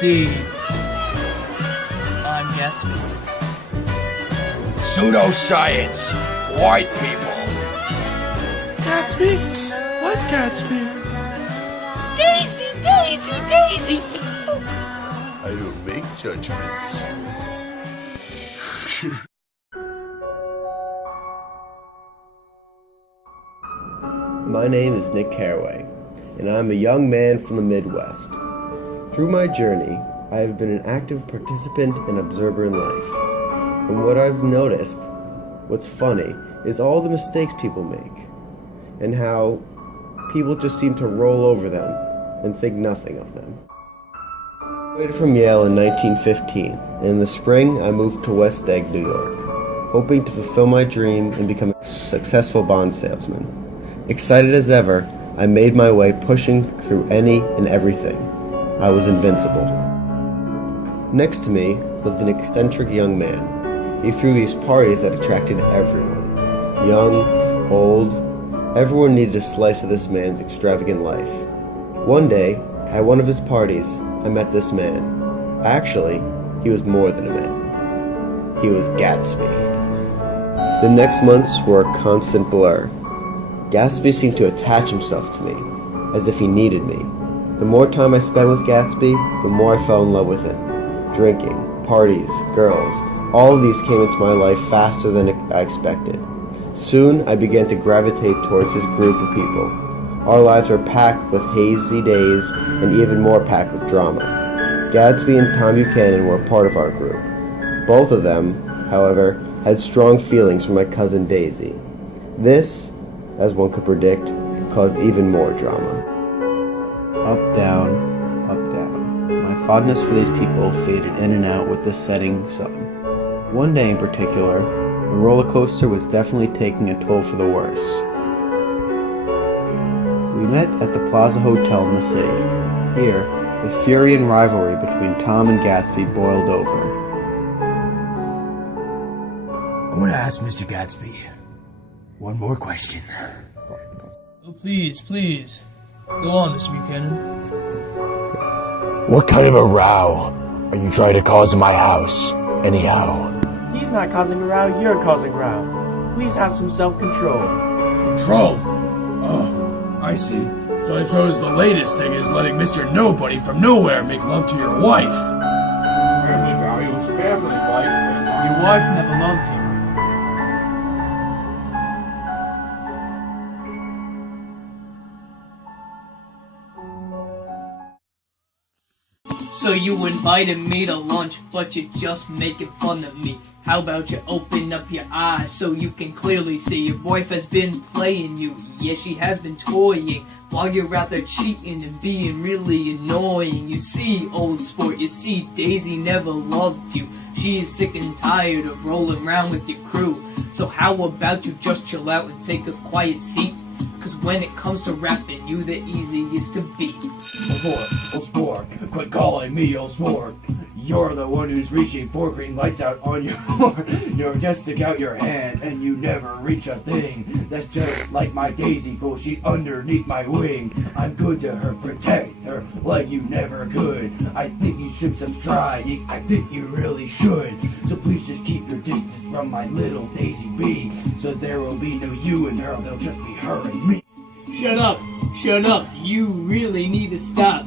see, I'm Gatsby. Pseudoscience! White people! Gatsby? What Gatsby? Daisy, Daisy, Daisy! I don't make judgments. My name is Nick Caraway, and I'm a young man from the Midwest. Through my journey, I have been an active participant and observer in life. And what I've noticed, what's funny, is all the mistakes people make, and how people just seem to roll over them and think nothing of them. I graduated from Yale in 1915, and in the spring I moved to West Egg, New York, hoping to fulfill my dream and become a successful bond salesman. Excited as ever, I made my way pushing through any and everything. I was invincible. Next to me lived an eccentric young man. He threw these parties that attracted everyone. Young, old, everyone needed a slice of this man's extravagant life. One day, at one of his parties, I met this man. Actually, he was more than a man. He was Gatsby. The next months were a constant blur. Gatsby seemed to attach himself to me, as if he needed me. The more time I spent with Gatsby, the more I fell in love with him. Drinking, parties, girls, all of these came into my life faster than I expected. Soon, I began to gravitate towards his group of people. Our lives were packed with hazy days and even more packed with drama. Gatsby and Tom Buchanan were part of our group. Both of them, however, had strong feelings for my cousin Daisy. This, as one could predict, caused even more drama. Up, down, up, down. My fondness for these people faded in and out with the setting sun. One day in particular, the roller coaster was definitely taking a toll for the worse. We met at the Plaza Hotel in the city. Here, the fury and rivalry between Tom and Gatsby boiled over. I want to ask Mr. Gatsby one more question. Oh, please, please. Go on, Mr. Buchanan. What kind of a row are you trying to cause in my house, anyhow? He's not causing a row, you're causing a row. Please have some self-control. Control? Oh, I see. So I suppose the latest thing is letting Mr. Nobody from nowhere make love to your wife. Family values, family wife. Your wife never loved you. So you invited me to lunch, but you're just making fun of me. How about you open up your eyes so you can clearly see your wife has been playing you. Yeah, she has been toying while you're out there cheating and being really annoying. You see, old sport, you see, Daisy never loved you. She is sick and tired of rolling around with your crew. So how about you just chill out and take a quiet seat? Cause when it comes to rapping, you the easiest to beat. Old sport, quit calling me old sport. You're the one who's reaching for green lights out on your floor. You just stick out your hand and you never reach a thing. That's just like my Daisy fool, she's underneath my wing. I'm good to her, protect her like you never could. I think you should subscribe, I think you really should. So please just keep your distance from my little Daisy B. So there will be no you and her, there'll just be her and me. Shut up, you really need to stop.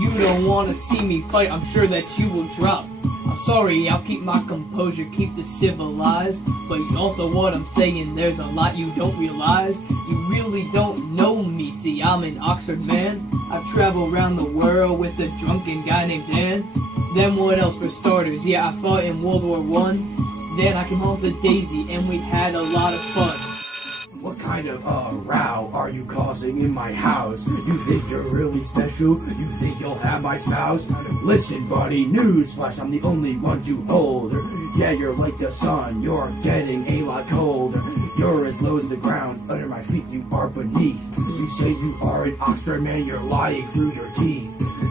You don't want to see me fight, I'm sure that you will drop. I'm sorry, I'll keep my composure, keep this civilized. But also what I'm saying, there's a lot you don't realize. You really don't know me, see I'm an Oxford man. I've traveled around the world with a drunken guy named Dan. Then what else for starters, yeah I fought in World War I. Then I came home to Daisy and we had a lot of fun. What kind of a row are you causing in my house? You think you're really special? You think you'll have my spouse? Listen buddy, newsflash, I'm the only one to hold her. Yeah, you're like the sun, you're getting a lot colder. You're as low as the ground, under my feet you are beneath. You say you are an Oxford man, you're lying through your teeth.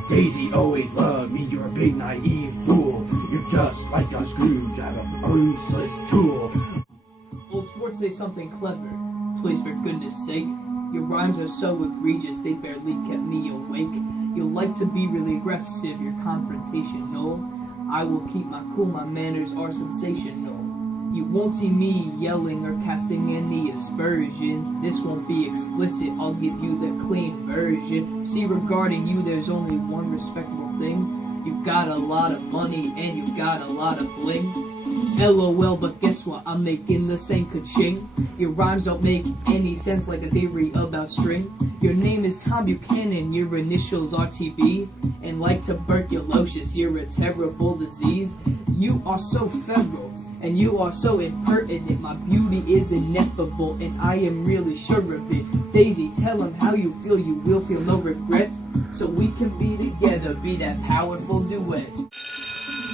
Daisy always loved me, you're a big naive fool. You're just like a screwdriver, a useless tool. Old sports say something clever. Please, for goodness sake, your rhymes are so egregious they barely kept me awake. You like to be really aggressive, you're confrontational. I will keep my cool, my manners are sensational. You won't see me yelling or casting any aspersions. This won't be explicit, I'll give you the clean version. See, regarding you, there's only one respectable thing. You got a lot of money and you got a lot of bling. LOL, but guess what? I'm making the same ka-ching. Your rhymes don't make any sense like a theory about string. Your name is Tom Buchanan, your initials are TB. And like tuberculosis, you're a terrible disease. You are so federal, and you are so impertinent. My beauty is ineffable, and I am really sure of it. Daisy, tell him how you feel, you will feel no regret. So we can be together, be that powerful duet.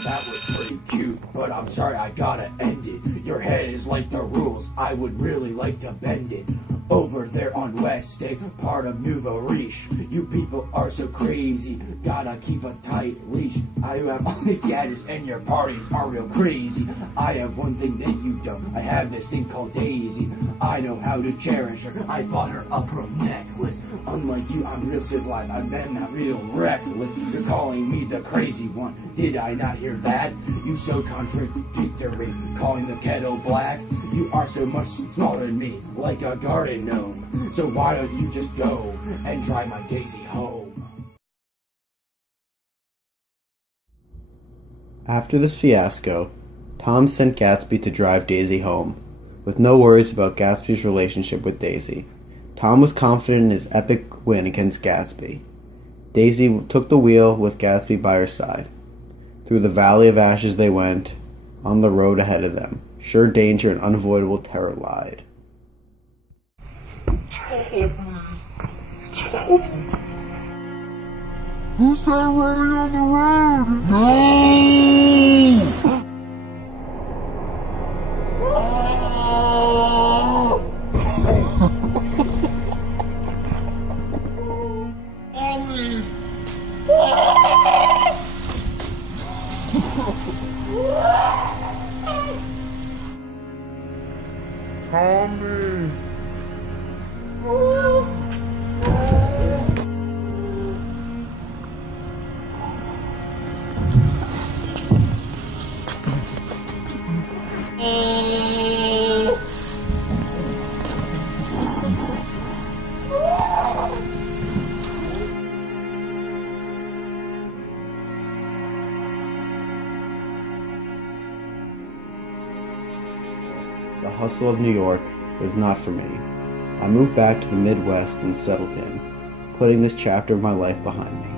That was pretty cute, but I'm sorry I gotta end it. Your head is like the rules, I would really like to bend it. Over there on West State, part of Nouveau Riche. You people are so crazy, gotta keep a tight leash. I have all these gadgets and your parties are real crazy. I have one thing that you don't, I have this thing called Daisy. I know how to cherish her, I bought her a pearl necklace. Unlike you, I'm real civilized, I'm not real reckless. You're calling me the crazy one, did I not hear that? You so contradictory, calling the kettle black. You are so much smaller than me, like a garden gnome. So why don't you just go and drive my Daisy home? After this fiasco, Tom sent Gatsby to drive Daisy home. With no worries about Gatsby's relationship with Daisy, Tom was confident in his epic win against Gatsby. Daisy took the wheel with Gatsby by her side. Through the valley of ashes they went, on the road ahead of them. Sure danger and unavoidable terror lied. Who's that running on the road? No! Tommy! The hustle of New York was not for me. I moved back to the Midwest and settled in, putting this chapter of my life behind me.